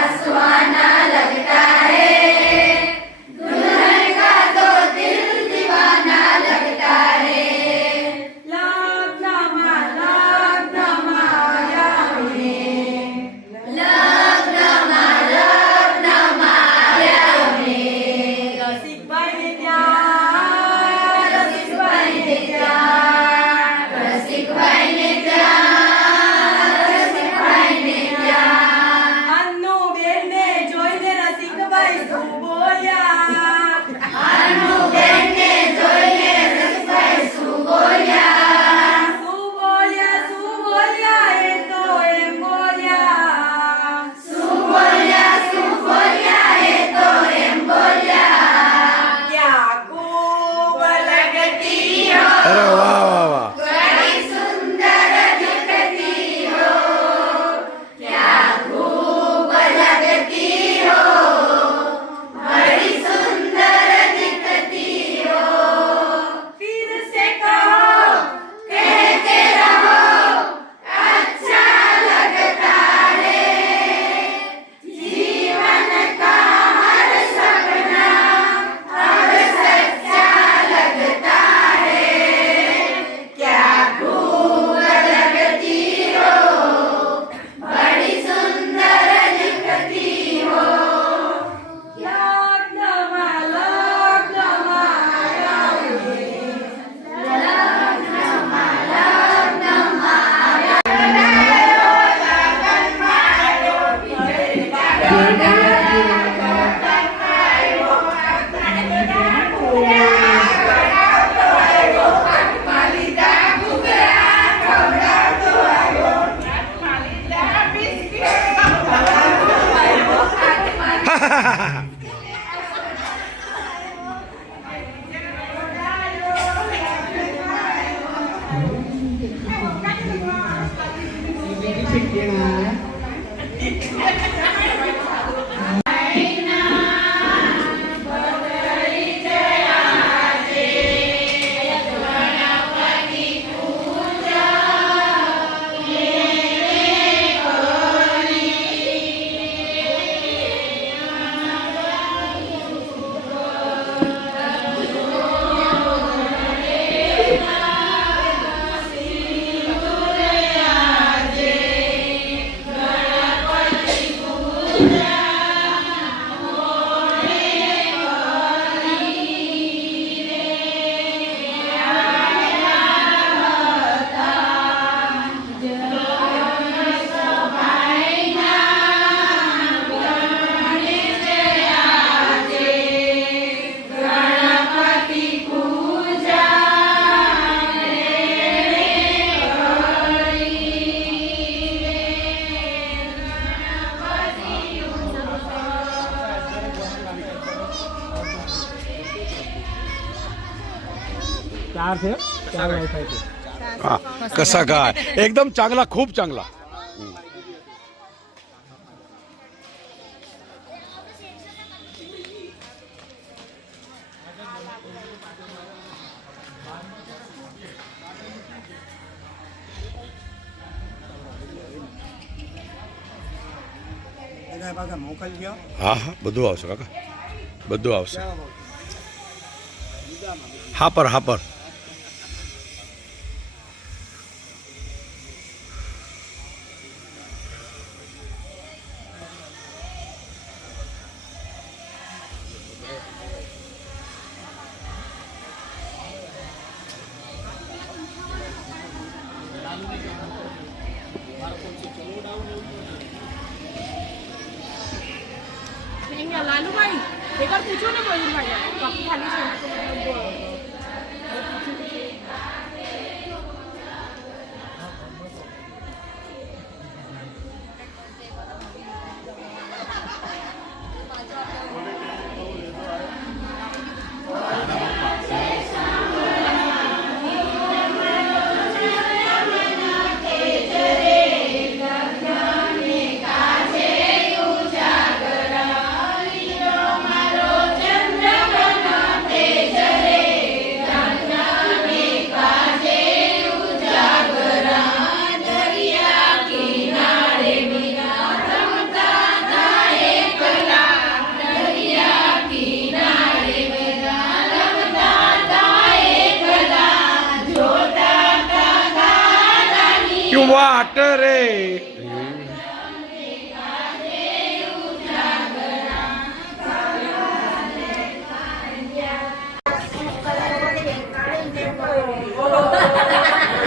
Aswana. you. चार चार कसा हाँ, का एकदम चांगला खूब चांगला। हाँ हाँ હા બધું આવશે કાકા બધું લાલુભાઈ એકવાર પૂછો ને મયુરભાઈ ખાલી છે वाट रे।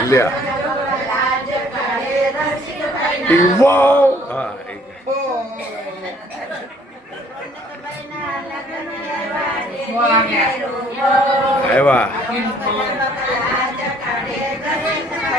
लिया। हा एक. आहे वा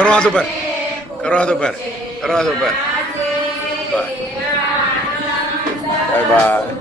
करो हाथों पर करो हाथों पर करो हाथों पर बाय बाय